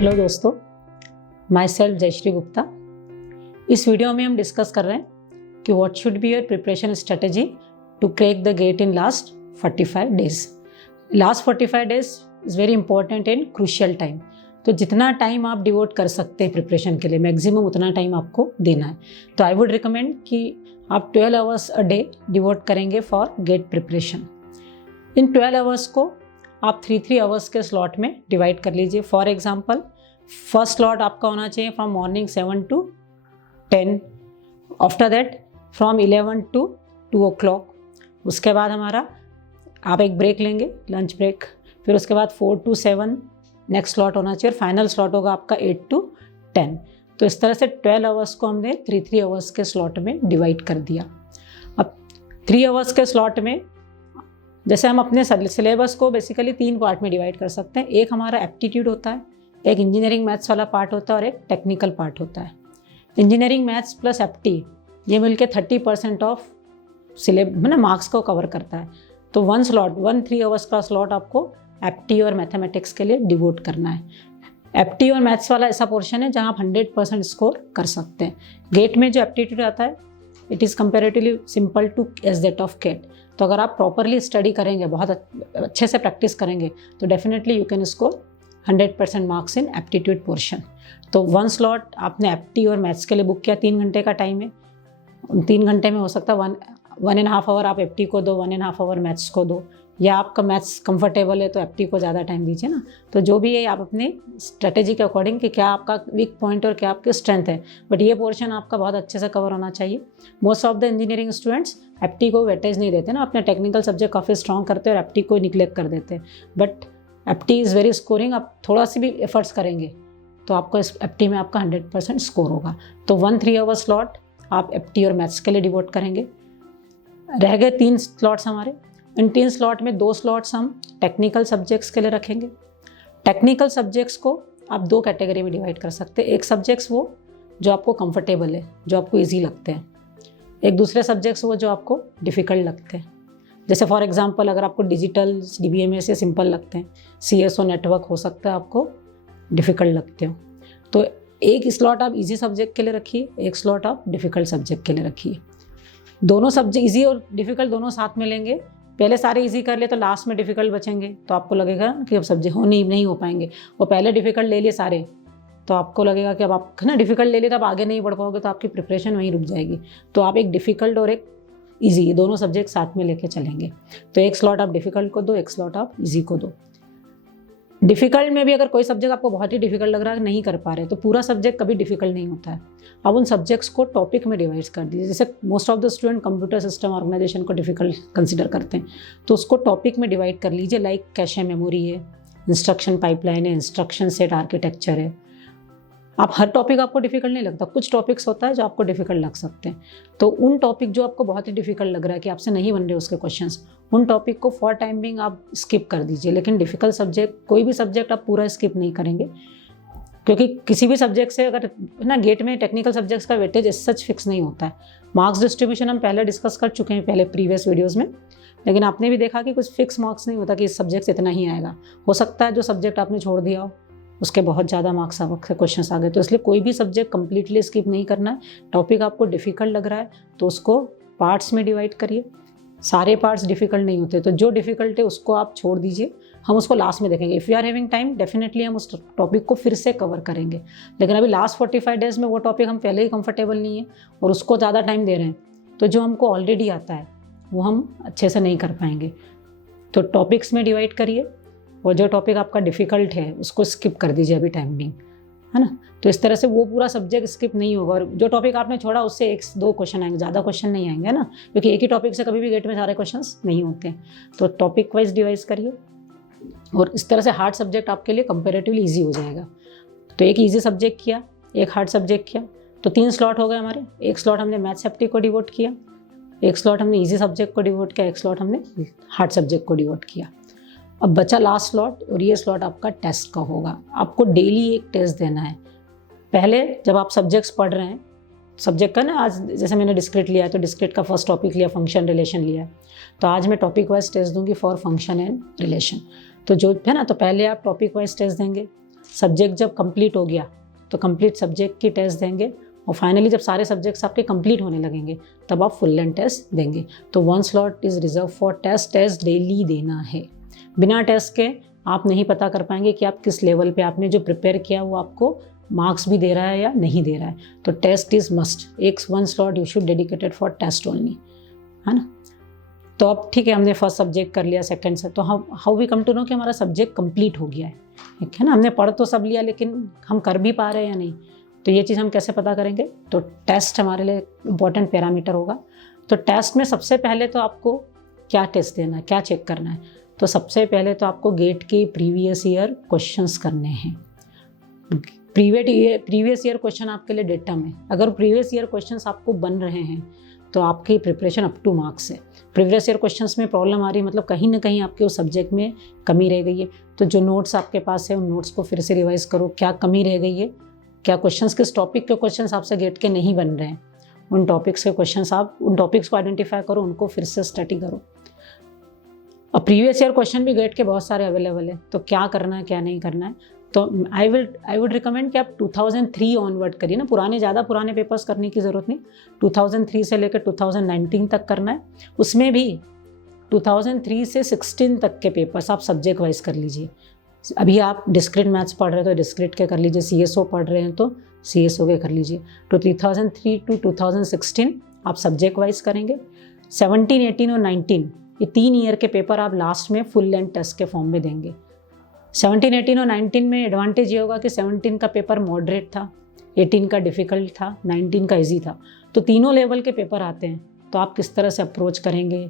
Hello दोस्तों, my self Jayashree Gupta. इस video में हम डिस्कस कर रहे हैं कि what should be your preparation strategy to crack the GATE in last 45 days. Last 45 days is very important and crucial time. तो जितना टाइम आप डिवोट कर सकते हैं प्रिपरेशन के लिए, मैक्सिमम उतना टाइम आपको देना है। तो आई वुड रिकमेंड कि आप 12 आवर्स अ डे डिवोट करेंगे फॉर गेट प्रिपरेशन। इन 12 आवर्स को आप 3 आवर्स के स्लॉट में डिवाइड कर लीजिए। फॉर एग्जांपल, फर्स्ट स्लॉट आपका होना चाहिए from morning 7 to 10, after that from 11 to 2 o'clock। उसके बाद हमारा आप एक ब्रेक लेंगे, लंच ब्रेक। फिर उसके बाद 4 to 7 नेक्स्ट स्लॉट होना चाहिए और फाइनल स्लॉट होगा आपका 8 to 10। तो इस तरह से 12 आवर्स को हमने 3 आवर्स के स्लॉट में डिवाइड कर दिया। अब 3 आवर्स के स्लॉट में जैसे हम अपने सिलेबस को बेसिकली 3 पार्ट में डिवाइड कर सकते हैं। एक हमारा एप्टीट्यूड होता है, एक इंजीनियरिंग मैथ्स वाला पार्ट होता है और एक टेक्निकल पार्ट होता है। इंजीनियरिंग मैथ्स प्लस एप्टी ये मिलके 30% ऑफ मार्क्स को कवर करता है। तो 3 आवर्स का स्लॉट आपको एप्टी और मैथमेटिक्स के लिए डिवोट करना है। एप्टी और मैथ्स वाला ऐसा पोर्शन है जहाँ आप 100% स्कोर कर सकते हैं। गेट में जो एप्टीट्यूड आता है it is comparatively simple to as that of GATE. तो अगर आप प्रॉपरली स्टडी करेंगे, बहुत अच्छे से प्रैक्टिस करेंगे, तो definitely you can score 100% marks in aptitude portion. तो 1 स्लॉट आपने एप्टी और मैथ्स के लिए बुक किया, 3 घंटे का टाइम है। 3 घंटे में हो सकता है 1.5 आवर आप एप्टी को दो, 1.5 आवर मैथ्स को दो, या आपका मैथ्स कंफर्टेबल है तो एप्टी को ज़्यादा टाइम दीजिए ना। तो जो भी है आप अपनी स्ट्रेटेजी के अकॉर्डिंग कि क्या आपका वीक पॉइंट और क्या आपकी स्ट्रेंथ है, बट ये पोर्शन आपका बहुत अच्छे से कवर होना चाहिए। Most of the engineering students apti को वेटेज नहीं देते ना, अपने टेक्निकल सब्जेक्ट काफ़ी स्ट्रॉन्ग करते हैं और एप्टी को निग्लेक्ट कर देते हैं। But apti is very scoring. आप थोड़ा सी भी एफर्ट्स करेंगे तो आपको इस एप्टी में आपका 100% स्कोर होगा। तो 3 आवर स्लॉट आप एप्टी और मैथ्स के लिए डिवोट करेंगे। रह गए 3 स्लॉट्स हमारे। इन 3 स्लॉट में 2 स्लॉट्स हम टेक्निकल सब्जेक्ट्स के लिए रखेंगे। टेक्निकल सब्जेक्ट्स को आप 2 कैटेगरी में डिवाइड कर सकते हैं। एक सब्जेक्ट्स वो जो आपको कंफर्टेबल है, जो आपको इजी लगते हैं। एक दूसरे सब्जेक्ट्स वो जो आपको डिफ़िकल्ट लगते हैं। जैसे फॉर एग्जांपल अगर आपको डिजिटल DBMS से सिंपल लगते हैं, CSO नेटवर्क हो सकता है आपको डिफ़िकल्ट लगते हो, तो एक स्लॉट आप इजी सब्जेक्ट के लिए रखिए, एक स्लॉट आप डिफ़िकल्ट सब्जेक्ट के लिए रखिए। दोनों सब्जेक्ट इजी और डिफ़िकल्ट दोनों साथ में लेंगे। पहले सारे इजी कर लिए तो लास्ट में डिफ़िकल्ट बचेंगे, तो आपको लगेगा कि अब सब्जेक्ट नहीं हो पाएंगे। और पहले डिफ़िकल्ट ले लिए सारे तो आपको लगेगा कि अब आप ना डिफ़िकल्ट ले लिए तो आप आगे नहीं बढ़ पाओगे, तो आपकी प्रिपरेशन वहीं रुक जाएगी। तो आप एक डिफ़िकल्ट और एक इजी दोनों सब्जेक्ट साथ में लेके चलेंगे। तो एक स्लॉट आप डिफ़िकल्ट को दो, एक स्लॉट आप इजी को दो। डिफ़िकल्ट में भी अगर कोई सब्जेक्ट आपको बहुत ही डिफ़िकल्ट लग रहा है, नहीं कर पा रहे, तो पूरा सब्जेक्ट कभी डिफ़िकल्ट नहीं होता है। अब उन सब्जेक्ट्स को टॉपिक में डिवाइड कर दीजिए। जैसे most of the student computer system organization को डिफ़िकल्ट कंसिडर करते हैं, तो उसको टॉपिक में डिवाइड कर लीजिए। लाइक कैशे मेमोरी है, इंस्ट्रक्शन पाइपलाइन है, इंस्ट्रक्शन सेट आर्किटेक्चर है। आप हर टॉपिक आपको डिफ़िकल्ट नहीं लगता, कुछ टॉपिक्स होता है जो आपको डिफ़िकल्ट लग सकते हैं। तो उन टॉपिक जो आपको बहुत ही डिफ़िकल्ट लग रहा है कि आपसे नहीं बन रहे उसके क्वेश्चंस, उन टॉपिक को फॉर टाइम बिंग आप स्किप कर दीजिए। लेकिन डिफ़िकल्ट सब्जेक्ट, कोई भी सब्जेक्ट आप पूरा स्किप नहीं करेंगे, क्योंकि किसी भी सब्जेक्ट से अगर ना गेट में टेक्निकल सब्जेक्ट्स का वेटेज इस सच फिक्स नहीं होता है। मार्क्स डिस्ट्रीब्यूशन हम पहले डिस्कस कर चुके हैं पहले प्रीवियस वीडियोज़ में, लेकिन आपने भी देखा कि कुछ फिक्स मार्क्स नहीं होता कि इस सब्जेक्ट से इतना ही आएगा। हो सकता है जो सब्जेक्ट आपने छोड़ दिया हो उसके बहुत ज़्यादा मार्क्स आपके क्वेश्चंस आ गए। तो इसलिए कोई भी सब्जेक्ट कंप्लीटली स्किप नहीं करना है। टॉपिक आपको डिफ़िकल्ट लग रहा है तो उसको पार्ट्स में डिवाइड करिए। सारे पार्ट्स डिफ़िकल्ट नहीं होते, तो जो डिफ़िकल्ट है उसको आप छोड़ दीजिए, हम उसको लास्ट में देखेंगे। If you are having time definitely हम उस टॉपिक को फिर से कवर करेंगे। लेकिन अभी लास्ट 45 डेज़ में वो टॉपिक हम पहले ही कंफर्टेबल नहीं है और उसको ज़्यादा टाइम दे रहे हैं, तो जो हमको ऑलरेडी आता है वो हम अच्छे से नहीं कर पाएंगे। तो टॉपिक्स में डिवाइड करिए और जो टॉपिक आपका डिफ़िकल्ट है उसको स्किप कर दीजिए अभी टाइम बिंग, है ना। तो इस तरह से वो पूरा सब्जेक्ट स्किप नहीं होगा और जो टॉपिक आपने छोड़ा उससे 1-2 क्वेश्चन आएंगे, ज़्यादा क्वेश्चन नहीं आएंगे, है ना, क्योंकि एक ही टॉपिक से कभी भी गेट में सारे क्वेश्चंस नहीं होते हैं। तो टॉपिक वाइज डिवाइड करिए और इस तरह से हार्ड सब्जेक्ट आपके लिए कंपेरेटिवली ईजी हो जाएगा। तो एक ईजी सब्जेक्ट किया, एक हार्ड सब्जेक्ट किया, तो 3 स्लॉट हो गए हमारे। एक स्लॉट हमने मैथ्स एप्टी को डिवोट किया, एक स्लॉट हमने ईजी सब्जेक्ट को डिवोट किया, एक स्लॉट हमने हार्ड सब्जेक्ट को डिवोट किया। अब बचा लास्ट स्लॉट और ये स्लॉट आपका टेस्ट का होगा। आपको डेली एक टेस्ट देना है। पहले जब आप सब्जेक्ट्स पढ़ रहे हैं, सब्जेक्ट का ना, आज जैसे मैंने डिस्क्रीट लिया है तो डिस्क्रीट का फर्स्ट टॉपिक लिया, फंक्शन रिलेशन लिया है, तो आज मैं टॉपिक वाइज टेस्ट दूंगी फॉर फंक्शन एंड रिलेशन। तो जो है ना, तो पहले आप टॉपिक वाइज टेस्ट देंगे, सब्जेक्ट जब कंप्लीट हो गया तो कंप्लीट सब्जेक्ट की टेस्ट देंगे, और फाइनली जब सारे सब्जेक्ट्स आपके कंप्लीट होने लगेंगे तब आप फुल लेंथ टेस्ट देंगे। तो 1 slot is reserve for test daily देना है। बिना टेस्ट के आप नहीं पता कर पाएंगे कि आप किस लेवल पे आपने जो प्रिपेयर किया वो आपको मार्क्स भी दे रहा है या नहीं दे रहा है। तो test is must, 1 slot you should dedicated for test only, है ना। तो अब ठीक है, हमने फर्स्ट सब्जेक्ट कर लिया, सेकंड से, तो how we come to know कि हमारा सब्जेक्ट कंप्लीट हो गया है, ठीक है ना। हमने पढ़ तो सब लिया लेकिन हम कर भी पा रहे हैं या नहीं, तो ये चीज़ हम कैसे पता करेंगे। तो टेस्ट हमारे लिए इम्पोर्टेंट पैरामीटर होगा। तो टेस्ट में सबसे पहले तो आपको क्या टेस्ट देना है, क्या चेक करना है। तो सबसे पहले तो आपको गेट के प्रीवियस ईयर क्वेश्चंस करने हैं। प्रीवियस ईयर क्वेश्चन आपके लिए डेटा में, अगर प्रीवियस ईयर क्वेश्चंस आपको बन रहे हैं तो आपकी प्रिपरेशन अप टू मार्क्स है। प्रीवियस ईयर क्वेश्चंस में प्रॉब्लम आ रही है मतलब कहीं ना कहीं आपके उस सब्जेक्ट में कमी रह गई है। तो जो नोट्स आपके पास है उन नोट्स को फिर से रिवाइज करो, क्या कमी रह गई है, क्या क्वेश्चंस किस टॉपिक के क्वेश्चंस आपसे गेट के नहीं बन रहे हैं, उन टॉपिक्स के क्वेश्चंस आप उन टॉपिक्स को आइडेंटिफाई करो, उनको फिर से स्टडी करो। अब प्रीवियस ईयर क्वेश्चन भी गेट के बहुत सारे अवेलेबल है, तो क्या करना है क्या नहीं करना है। तो आई वुड रिकमेंड कि आप 2003 ऑनवर्ड करिए ना, ज़्यादा पुराने पेपर्स करने की ज़रूरत नहीं, 2003 से लेकर 2019 तक करना है। उसमें भी 2003 से 16 तक के पेपर्स आप सब्जेक्ट वाइज कर लीजिए। अभी आप डिस्क्रीट मैथ्स पढ़ रहे हो तो डिस्क्रीट के कर लीजिए, CSO पढ़ रहे हैं तो CSO के कर लीजिए। तो 2003 to 2016 आप सब्जेक्ट वाइज करेंगे। 17, 18 और 19 ये 3 ईयर के पेपर आप लास्ट में फुल लेंथ टेस्ट के फॉर्म में देंगे। 17, 18 और 19 में एडवांटेज ये होगा कि 17 का पेपर मॉडरेट था, 18 का डिफ़िकल्ट था, 19 का ईजी था। तो तीनों लेवल के पेपर आते हैं, तो आप किस तरह से अप्रोच करेंगे,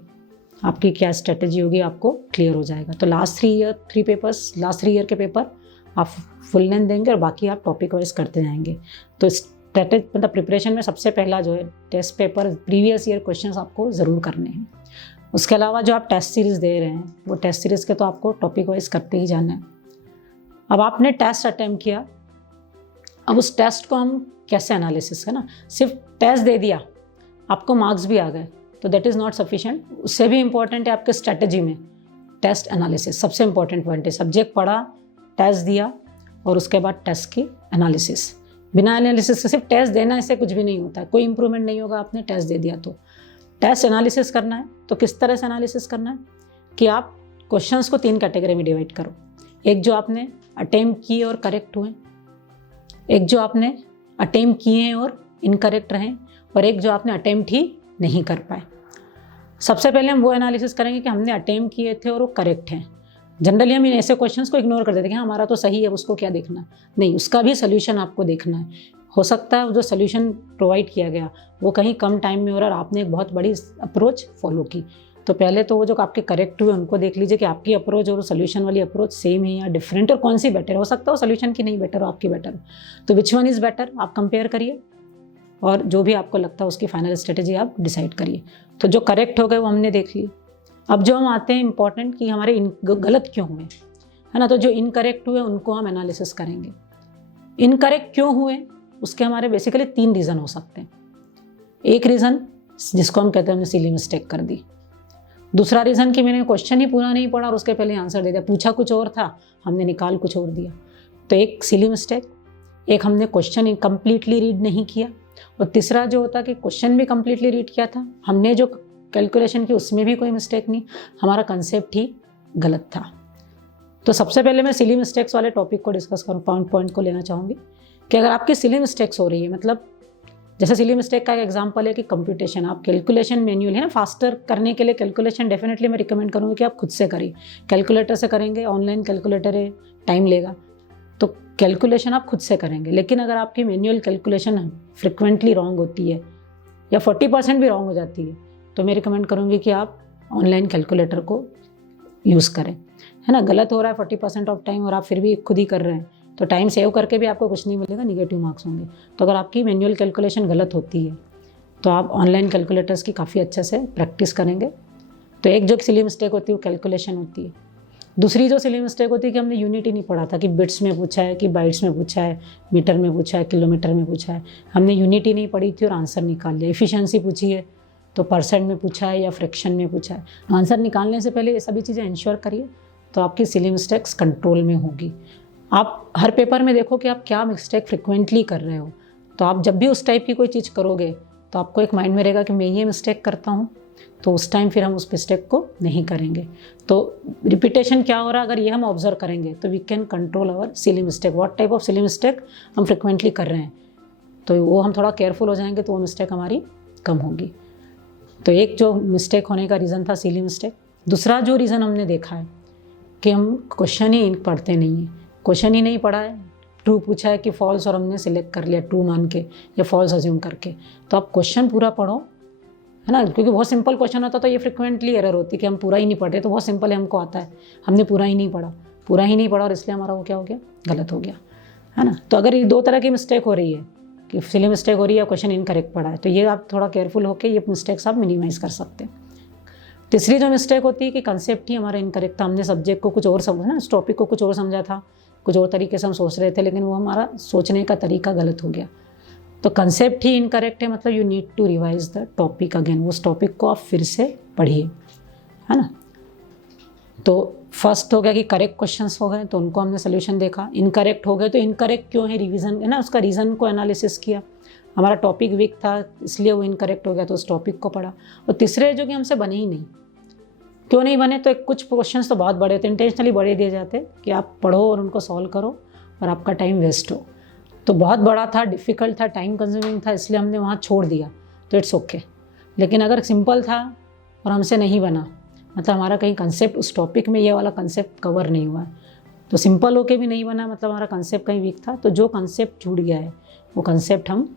आपकी क्या स्ट्रेटजी होगी, आपको क्लियर हो जाएगा। तो लास्ट 3 ईयर के पेपर आप फुल लेंथ देंगे और बाकी आप टॉपिक वाइज करते जाएंगे। तो स्ट्रेटेजी मतलब प्रिपरेशन में सबसे पहला जो है test paper previous year questions आपको ज़रूर करने हैं। उसके अलावा जो आप टेस्ट सीरीज़ दे रहे हैं वो टेस्ट सीरीज़ के तो आपको टॉपिक वाइज करते ही जाना है। अब आपने टेस्ट अटैम्प्ट किया, अब उस टेस्ट को हम कैसे एनालिसिस है ना, सिर्फ टेस्ट दे दिया आपको मार्क्स भी आ गए तो दैट इज़ नॉट सफिशिएंट। उससे भी इम्पॉर्टेंट है आपके स्ट्रेटजी में टेस्ट एनालिसिस, सबसे इम्पॉर्टेंट पॉइंट है। सब्जेक्ट पढ़ा, टेस्ट दिया और उसके बाद टेस्ट की एनालिसिस। बिना एनालिसिस से सिर्फ टेस्ट देना इससे कुछ भी नहीं होता, कोई इंप्रूवमेंट नहीं होगा। आपने टेस्ट दे दिया तो टेस्ट एनालिसिस करना है। तो किस तरह से एनालिसिस करना है कि आप क्वेश्चंस को 3 कैटेगरी में डिवाइड करो। एक जो आपने अटेम्प्ट किए और करेक्ट हुए, एक जो आपने अटेम्प्ट किए हैं और इनकरेक्ट रहे, और एक जो आपने अटेम्प्ट ही नहीं कर पाए। सबसे पहले हम वो एनालिसिस करेंगे कि हमने अटेम्प्ट किए थे और वो करेक्ट हैं। जनरली हम इन ऐसे क्वेश्चंस को इग्नोर कर देते हैं कि हमारा तो सही है, उसको क्या देखना, नहीं, उसका भी सोल्यूशन आपको देखना है। हो सकता है जो सोल्यूशन प्रोवाइड किया गया वो कहीं कम टाइम में हो रहा है और आपने एक बहुत बड़ी अप्रोच फॉलो की। तो पहले तो वो जो आपके करेक्ट हुए उनको देख लीजिए कि आपकी अप्रोच और सोल्यूशन वाली अप्रोच सेम है या डिफरेंट, और कौन सी बेटर हो सकता है सोल्यूशन की नहीं बेटर हो, आपकी बेटर हो। तो विच वन इज़ बेटर आप कंपेयर करिए और जो भी आपको लगता है उसकी फाइनल स्ट्रेटेजी आप डिसाइड करिए। तो जो करेक्ट हो गए वो हमने देख लिए। अब जो हम आते हैं इंपॉर्टेंट कि हमारे गलत क्यों हुए, है ना। तो जो इनकरेक्ट हुए उनको हम एनालिसिस करेंगे। इनकरेक्ट क्यों हुए उसके हमारे बेसिकली 3 रीज़न हो सकते हैं। एक रीज़न जिसको हम कहते हैं हमने सिली मिस्टेक कर दी। दूसरा रीज़न कि मैंने क्वेश्चन ही पूरा नहीं पढ़ा और उसके पहले आंसर दे दिया, पूछा कुछ और था, हमने निकाल कुछ और दिया। तो एक सिली मिस्टेक, एक हमने क्वेश्चन कम्प्लीटली रीड नहीं किया, और तीसरा जो होता कि क्वेश्चन भी कम्प्लीटली रीड किया था, हमने जो कैलकुलेशन की उसमें भी कोई मिस्टेक नहीं, हमारा कंसेप्ट ही गलत था। तो सबसे पहले मैं सिली मिस्टेक्स वाले टॉपिक को डिस्कस करूँ, पॉइंट को लेना चाहूँगी कि अगर आपकी सिली मिस्टेक्स हो रही है, मतलब जैसे सिली मिस्टेक का एक एग्जांपल है कि कंप्यूटेशन, आप कैलकुलेशन मैन्युअल है ना, फास्टर करने के लिए कैलकुलेशन डेफिनेटली मैं रिकमेंड करूँगी कि आप खुद से करिए। कैलकुलेटर से करेंगे, ऑनलाइन कैलकुलेटर है, टाइम लेगा, तो कैलकुलेशन आप खुद से करेंगे। लेकिन अगर आपकी मैन्युअल कैलकुलेशन फ्रिक्वेंटली रॉन्ग होती है या 40% भी रॉन्ग हो जाती है, तो मैं रिकमेंड करूँगी कि आप ऑनलाइन कैलकुलेटर को यूज़ करें, है ना। गलत हो रहा है 40% ऑफ टाइम और आप फिर भी खुद ही कर रहे हैं, तो टाइम सेव करके भी आपको कुछ नहीं मिलेगा, निगेटिव मार्क्स होंगे। तो अगर आपकी मैन्युअल कैलकुलेशन गलत होती है तो आप ऑनलाइन कैलकुलेटर्स की काफ़ी अच्छे से प्रैक्टिस करेंगे। तो एक जो सिली मिस्टेक होती है वो कैलकुलेशन होती है। दूसरी जो सिली मिस्टेक होती है कि हमने यूनिट ही नहीं पढ़ा था, कि बिट्स में पूछा है कि बाइट्स में पूछा है, मीटर में पूछा है, किलोमीटर में पूछा है, हमने यूनिट ही नहीं पढ़ी थी और आंसर निकाल लिया। एफिशिएंसी पूछी है तो परसेंट में पूछा है या फ्रैक्शन में पूछा है। आंसर निकालने से पहले ये सभी चीज़ें इंश्योर करिए, तो आपकी सिली मिस्टेक्स कंट्रोल में होगी। आप हर पेपर में देखो कि आप क्या मिस्टेक फ्रिक्वेंटली कर रहे हो। तो आप जब भी उस टाइप की कोई चीज़ करोगे तो आपको एक माइंड में रहेगा कि मैं ये मिस्टेक करता हूँ, तो उस टाइम फिर हम उस मिस्टेक को नहीं करेंगे। तो रिपीटेशन क्या हो रहा है, अगर ये हम ऑब्जर्व करेंगे तो we can control our silly mistake. What type of silly mistake हम फ्रिक्वेंटली कर रहे हैं, तो वो हम थोड़ा केयरफुल हो जाएंगे तो वो मिस्टेक हमारी कम होगी। तो एक जो मिस्टेक होने का रीज़न था सिली मिस्टेक। दूसरा जो रीज़न हमने देखा है कि हम क्वेश्चन ही पढ़ते नहीं हैं, क्वेश्चन ही नहीं पढ़ा है, ट्रू पूछा है कि फॉल्स और हमने सिलेक्ट कर लिया ट्रू मान के या फॉल्स अज्यूम करके। तो आप क्वेश्चन पूरा पढ़ो, है ना, क्योंकि बहुत सिंपल क्वेश्चन होता तो ये फ्रिक्वेंटली एरर होती कि हम पूरा ही नहीं पढ़ रहे। तो बहुत सिंपल है, हमको आता है, हमने पूरा ही नहीं पढ़ा और इसलिए हमारा वो क्या हो गया, गलत हो गया, है ना। तो अगर ये दो तरह की मिस्टेक हो रही है कि सिली मिस्टेक हो रही है या क्वेश्चन इनकरेक्ट पढ़ा है, तो ये आप थोड़ा केयरफुल होकर ये मिस्टेक्स आप मिनिमाइज कर सकते हैं। तीसरी जो मिस्टेक होती है कि कंसेप्ट ही हमारा इनकरेक्ट था, हमने सब्जेक्ट को कुछ और समझा ना, इस टॉपिक को कुछ और समझा था, कुछ और तरीके से हम सोच रहे थे, लेकिन वो हमारा सोचने का तरीका गलत हो गया। तो कंसेप्ट ही इनकरेक्ट है, मतलब you need to revise the topic again. उस टॉपिक को आप फिर से पढ़िए, है ना। तो फर्स्ट हो गया कि करेक्ट क्वेश्चंस हो गए तो उनको हमने सोल्यूशन देखा, इनकरेक्ट हो गए तो इनकरेक्ट क्यों है, रिवीजन, है ना, उसका रीज़न को एनालिसिस किया। हमारा टॉपिक वीक था इसलिए वो इनकरेक्ट हो गया तो उस टॉपिक को पढ़ा। और तीसरे जो कि हमसे बने ही नहीं, क्यों नहीं बने, तो कुछ क्वेश्चंस तो बहुत बड़े होते, इंटेंशनली बड़े दिए जाते कि आप पढ़ो और उनको सॉल्व करो और आपका टाइम वेस्ट हो। तो बहुत बड़ा था, डिफ़िकल्ट था, टाइम कंज्यूमिंग था, इसलिए हमने वहाँ छोड़ दिया, तो इट्स ओके। लेकिन अगर सिंपल था और हमसे नहीं बना, मतलब हमारा कहीं कंसेप्ट उस टॉपिक में ये वाला कंसेप्ट कवर नहीं हुआ है, तो सिंपल होके भी नहीं बना, मतलब हमारा कंसेप्ट कहीं वीक था, तो जो कंसेप्ट छूट गया है वो कंसेप्ट हम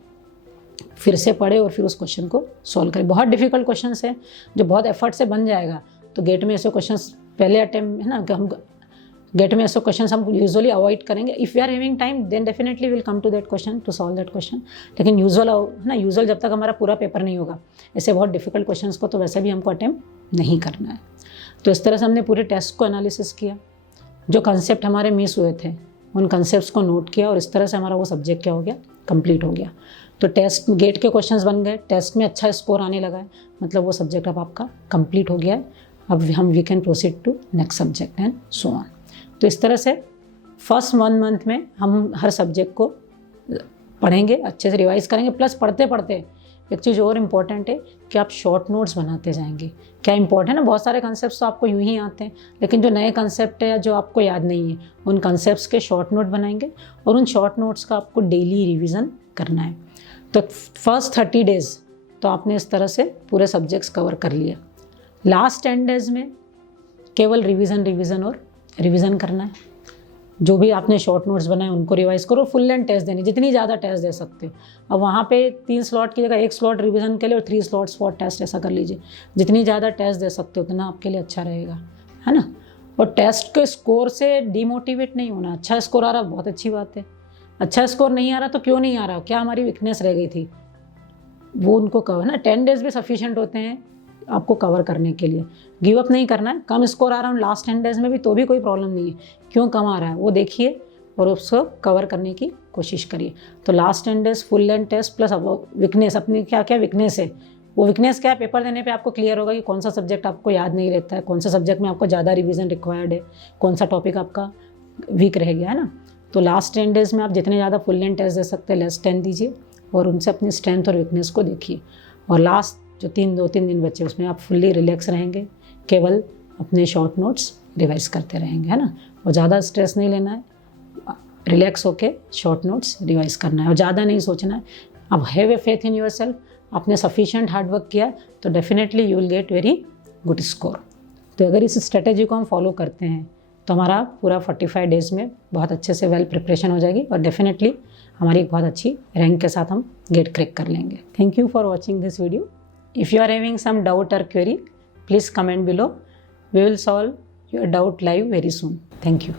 फिर से पढ़े और फिर उस क्वेश्चन को सॉल्व करें। बहुत डिफिकल्ट क्वेश्चन है जो बहुत एफर्ट से बन जाएगा, तो गेट में ऐसे क्वेश्चन पहले अटेम्प्ट, है ना, कि हम गेट में ऐसे क्वेश्चन हम यूजुअली अवॉइड करेंगे। If you are having time then definitely will come to that question to solve that question. लेकिन यूजुअल, है ना, यूजुअल जब तक हमारा पूरा पेपर नहीं होगा ऐसे बहुत डिफिकल्ट क्वेश्चंस को तो वैसे भी हमको अटेम्प्ट नहीं करना है। तो इस तरह से हमने पूरे टेस्ट को एनालिसिस किया, जो कंसेप्ट हमारे मिस हुए थे उन कंसेप्ट्स को नोट किया और इस तरह से हमारा वो सब्जेक्ट क्या हो गया, कंप्लीट हो गया। तो टेस्ट गेट के क्वेश्चंस बन गए, टेस्ट में अच्छा स्कोर आने लगा है, मतलब वो सब्जेक्ट अब आपका कंप्लीट हो गया है। अब we can proceed to next subject and so on. तो इस तरह से फर्स्ट 1 मंथ में हम हर सब्जेक्ट को पढ़ेंगे, अच्छे से रिवाइज करेंगे, प्लस पढ़ते पढ़ते एक चीज़ और इम्पॉर्टेंट है कि आप शॉर्ट नोट्स बनाते जाएंगे। क्या इम्पॉर्टेंट है ना, बहुत सारे कंसेप्ट्स तो आपको यूं ही आते हैं, लेकिन जो नए कंसेप्ट है या जो आपको याद नहीं है उन कंसेप्ट्स के शॉर्ट नोट बनाएंगे और उन शॉर्ट नोट्स का आपको डेली रिवीजन करना है। तो फर्स्ट 30 डेज़ तो आपने इस तरह से पूरे सब्जेक्ट्स कवर कर लिया। लास्ट 10 डेज़ में केवल रिवीजन और रिवीजन करना है। जो भी आपने शॉर्ट नोट्स बनाए उनको रिवाइज करो, फुल लेंथ टेस्ट देने, जितनी ज़्यादा टेस्ट दे सकते हो। अब वहाँ पे 3 स्लॉट की जगह 1 स्लॉट रिवीजन के लिए और 3 स्लॉट्स फॉर टेस्ट, ऐसा कर लीजिए। जितनी ज़्यादा टेस्ट दे सकते हो उतना आपके लिए अच्छा रहेगा, है ना। और टेस्ट के स्कोर से डिमोटिवेट नहीं होना। अच्छा स्कोर आ रहा बहुत अच्छी बात है, अच्छा स्कोर नहीं आ रहा तो क्यों नहीं आ रहा, क्या हमारी वीकनेस रह गई थी, वो उनको कवर, ना 10 डेज़ भी सफिशिएंट होते हैं आपको कवर करने के लिए। गिव अप नहीं करना है। कम स्कोर आ रहा है लास्ट 10 डेज़ में भी तो भी कोई प्रॉब्लम नहीं है, क्यों कम आ रहा है वो देखिए और उसको कवर करने की कोशिश करिए। तो last 10 days full length test plus weakness, अपनी क्या क्या वीकनेस है, वो वीकनेस क्या है पेपर देने पे आपको क्लियर होगा कि कौन सा सब्जेक्ट आपको याद नहीं रहता है, कौन सा सब्जेक्ट में आपको ज़्यादा रिवीजन रिक्वायर्ड है, कौन सा टॉपिक आपका वीक रह गया, है ना। तो लास्ट 10 डेज़ में आप जितने ज़्यादा फुल लेंथ टेस्ट दे सकते हैं लेस 10 दीजिए और उनसे अपनी स्ट्रेंथ और वीकनेस को देखिए। और लास्ट जो 2-3 दिन बचे उसमें आप फुल्ली रिलैक्स रहेंगे, केवल अपने शॉर्ट नोट्स रिवाइज करते रहेंगे, है ना। और ज़्यादा स्ट्रेस नहीं लेना है, रिलैक्स होके शॉर्ट नोट्स रिवाइज करना है और ज़्यादा नहीं सोचना है। अब have a faith in yourself, आपने सफिशिएंट हार्डवर्क किया तो definitely you will get very good score. तो अगर इस स्ट्रेटेजी को हम फॉलो करते हैं तो हमारा पूरा 45 डेज़ में बहुत अच्छे से वेल प्रिपरेशन हो जाएगी और डेफिनेटली हमारी एक बहुत अच्छी रैंक के साथ हम गेट क्रैक कर लेंगे। Thank you for watching this video. If you are having some doubt or query, please comment below. We will solve your doubt live very soon. Thank you.